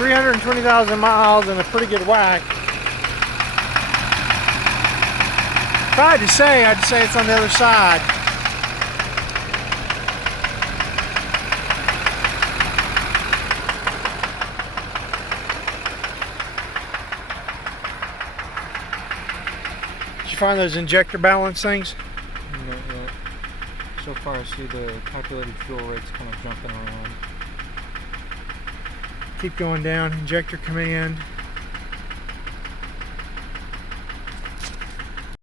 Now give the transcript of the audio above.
320,000 miles and a pretty good whack. If I had to say, I'd say it's on the other side. Did you find those injector balance things? No, no. So far I see the calculated fuel rates kind of jumping around. Keep going down, injector command.